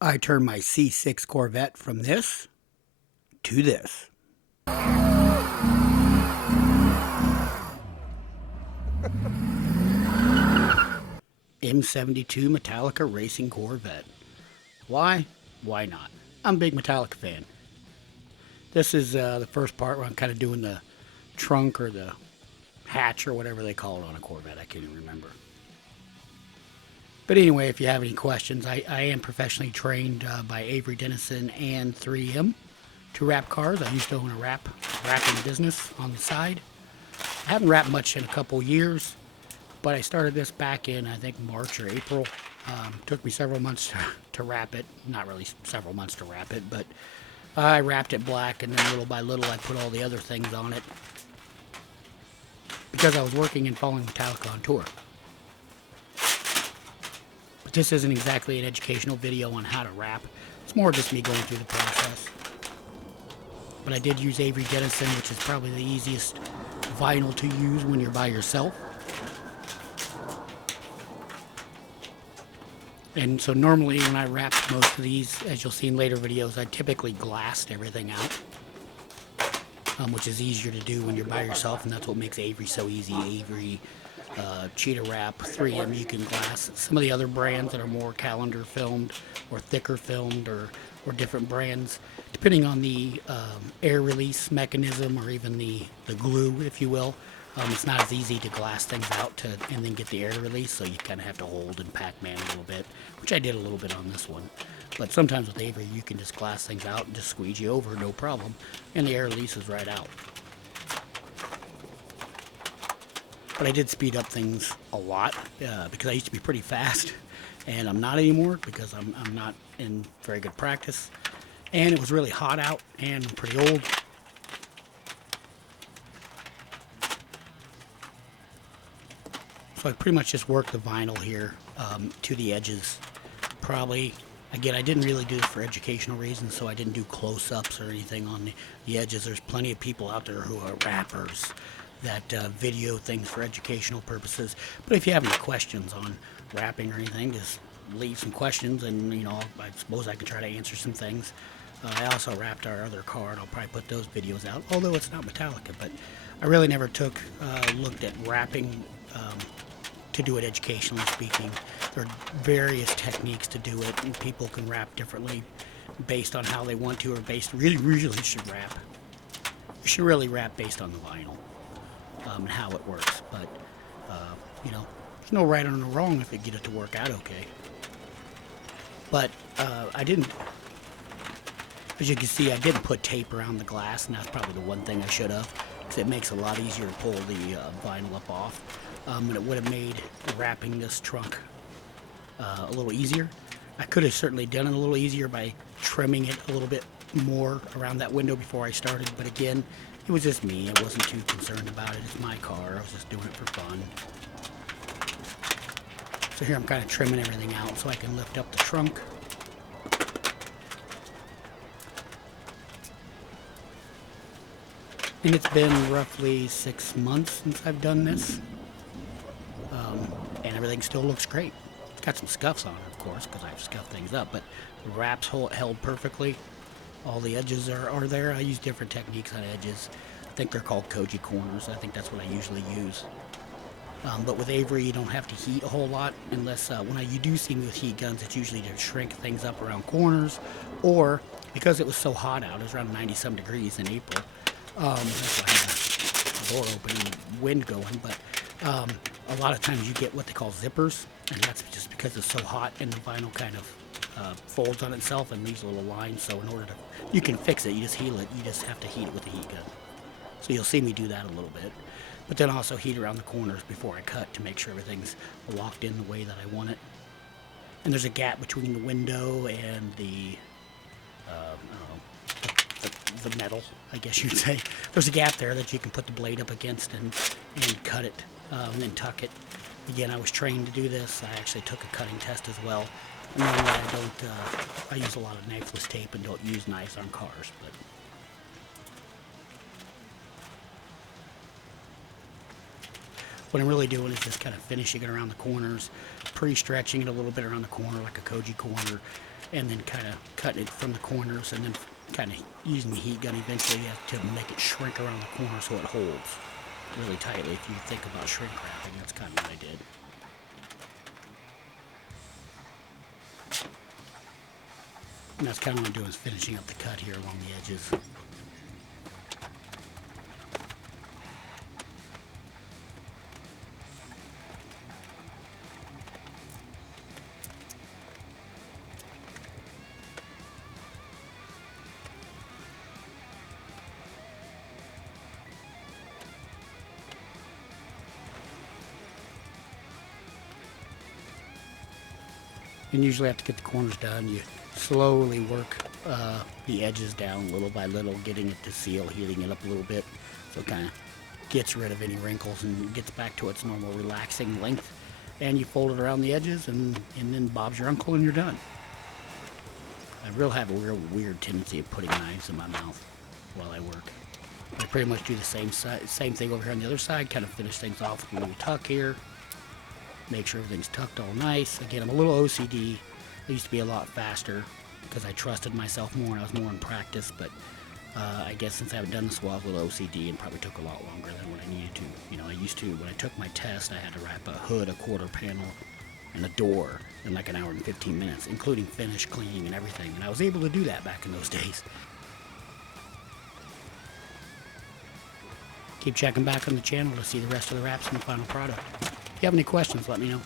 I turned my C6 Corvette from this to this. M72 Metallica Racing Corvette. Why? Why not? I'm a big Metallica fan. This is the first part where I'm kind of doing the trunk or the hatch or whatever they call it on a Corvette. I can't even remember. But anyway, if you have any questions, I am professionally trained by Avery Dennison and 3M to wrap cars. I used to own a wrapping business on the side. I haven't wrapped much in a couple years, but I started this back in, I think, March or April. Took me several months to wrap it. Not really several months to wrap it, but I wrapped it black, and then little by little I put all the other things on it because I was working and following Metallica on tour. But this isn't exactly an educational video on how to wrap. It's more just me going through the process. But I did use Avery Dennison, which is probably the easiest vinyl to use when you're by yourself. And so normally when I wrap most of these, as you'll see in later videos, I typically glassed everything out, which is easier to do when you're by yourself, and that's what makes Avery so easy. Avery, Cheetah Wrap, 3M, you can glass. Some of the other brands that are more calendar filmed or thicker filmed or different brands, depending on the air release mechanism or even the glue, if you will, it's not as easy to glass things out and then get the air release, so you kind of have to hold and Pac-Man a little bit, which I did a little bit on this one. But sometimes with Avery, you can just glass things out and just squeegee over, no problem, and the air release is right out. But I did speed up things a lot because I used to be pretty fast, and I'm not anymore because I'm not in very good practice. And it was really hot out and pretty old. So I pretty much just worked the vinyl here to the edges. Probably, again, I didn't really do it for educational reasons, so I didn't do close-ups or anything on the edges. There's plenty of people out there who are rappers that video things for educational purposes. But if you have any questions on wrapping or anything, just leave some questions, and I suppose I can try to answer some things. I also wrapped our other car, and I'll probably put those videos out, although it's not Metallica. But I really never looked at wrapping to do it educationally speaking. There are various techniques to do it, and people can wrap differently based on how they want to, or really should wrap. You should really wrap based on the vinyl and how it works. But there's no right or no wrong if you get it to work out okay. But I didn't, as you can see, I didn't put tape around the glass, and that's probably the one thing I should have, because it makes it a lot easier to pull the vinyl up off. And it would have made wrapping this trunk a little easier. I could have certainly done it a little easier by trimming it a little bit more around that window before I started, but again, it was just me. I wasn't too concerned about it. It's my car. I was just doing it for fun. So here I'm kind of trimming everything out so I can lift up the trunk. And it's been roughly 6 months since I've done this. And everything still looks great. It's got some scuffs on it, of course, because I've scuffed things up, but the wraps held perfectly. All the edges are there. I use different techniques on edges. I think they're called koji corners. I think that's what I usually use. But with Avery, you don't have to heat a whole lot, unless when you do see me with heat guns, it's usually to shrink things up around corners, or because it was so hot out, it was around 90-some degrees in April. That's why I had the door open and wind going, but a lot of times you get what they call zippers, and that's just because it's so hot and the vinyl kind of folds on itself and leaves little lines. So in order to, you can fix it, you just heal it, you just have to heat it with a heat gun. So you'll see me do that a little bit, but then also heat around the corners before I cut to make sure everything's locked in the way that I want it. And there's a gap between the window and the the metal, I guess you'd say. There's a gap there that you can put the blade up against and cut it and then tuck it. Again, I was trained to do this. I actually took a cutting test as well. And normally I use a lot of knifeless tape and don't use knives on cars, but what I'm really doing is just kind of finishing it around the corners, pre-stretching it a little bit around the corner like a koji corner, and then kind of cutting it from the corners, and then kind of using the heat gun eventually to make it shrink around the corner so it holds really tightly. If you think about shrink wrapping, that's kind of what I did. And that's kind of what I'm doing, is finishing up the cut here along the edges. And usually after you get the corners done, you slowly work the edges down little by little, getting it to seal, heating it up a little bit, so it kind of gets rid of any wrinkles and gets back to its normal relaxing length. And you fold it around the edges, and then Bob's your uncle, and you're done. I have a real weird tendency of putting knives in my mouth while I work. I pretty much do the same thing over here on the other side, kind of finish things off with a little tuck here. Make sure everything's tucked all nice. Again, I'm a little OCD. I used to be a lot faster because I trusted myself more and I was more in practice, but I guess since I haven't done this, well, I was a little OCD and probably took a lot longer than what I needed to. You know, I used to, when I took my test, I had to wrap a hood, a quarter panel, and a door in like an hour and 15 minutes, including finish, cleaning, and everything. And I was able to do that back in those days. Keep checking back on the channel to see the rest of the wraps and the final product. If you have any questions, let me know.